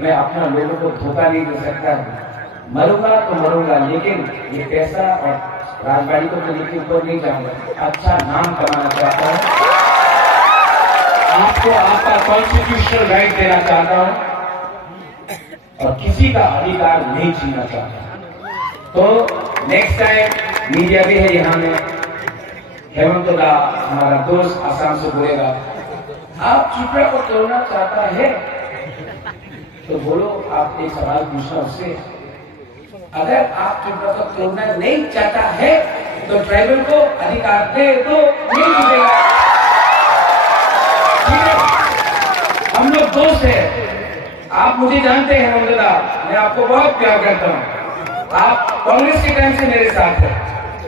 मैं अपना लोगों को धोखा नहीं दे सकता। मरूंगा तो मरूंगा, लेकिन ये पैसा और राजबाड़ी को तो लेके ऊपर नहीं जाऊंगा। अच्छा नाम कमाना चाहता हूँ, आपको आपका कॉन्स्टिट्यूशनल राइट देना चाहता हूँ और किसी का अधिकार नहीं छीनना चाहता। तो नेक्स्ट टाइम मीडिया भी है यहाँ में, हेमंत दा हमारा दोस्त आसाम से बोलेगा आप चुपड़ा को तोड़ना चाहता है तो बोलो, आप एक सवाल पूछना उससे, अगर आप चुपड़ा को तोड़ना नहीं चाहता है तो ट्राइबल को अधिकार दे तो नहीं मिलेगा। हम लोग दोस्त हैं, आप मुझे जानते हैं हेमंत दा, मैं आपको बहुत प्यार करता हूँ। आप कांग्रेस के टाइम से मेरे साथ हैं,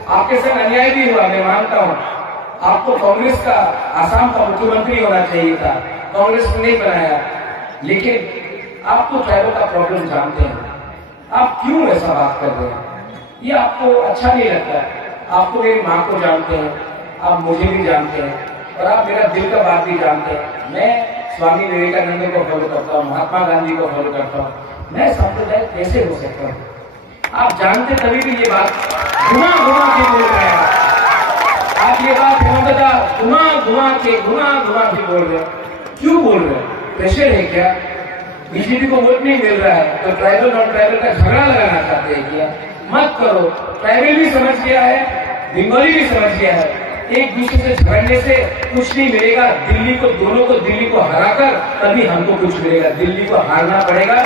आपके साथ अन्याय भी हुआ, मैं मानता हूँ। आपको कांग्रेस का आसाम का मुख्यमंत्री होना चाहिए था, कांग्रेस ने नहीं बनाया, लेकिन आप तो ट्राइबल का प्रॉब्लम जानते हैं, आप क्यों ऐसा बात कर रहे हैं? ये आपको अच्छा नहीं लगता। आपको मेरी माँ को जानते हैं, आप मुझे भी जानते हैं और आप मेरा दिल का बात भी जानते हैं। मैं स्वामी विवेकानंद को फॉलो करता हूँ, महात्मा गांधी को फॉलो करता हूँ, मैं सांप्रदायिक कैसे हो सकता हूँ? आप जानते तभी भी ये बात घुमा घुमा के बोल रहे हैं। आप ये बात हेमंत दा घुमा घुमा के बोल रहे हैं। क्यों बोल रहे हैं? प्रेशर है क्या? बीजेपी को वोट नहीं मिल रहा है तो ट्राइबल नॉन ट्राइबल का झगड़ा लगाना चाहते हैं क्या? मत करो। ट्राइबल भी समझ गया है, बंगाली भी समझ गया है, एक दूसरे से झगड़ने से कुछ नहीं मिलेगा। दोनों को दिल्ली को हराकर तभी हमको कुछ मिलेगा। दिल्ली को हारना पड़ेगा,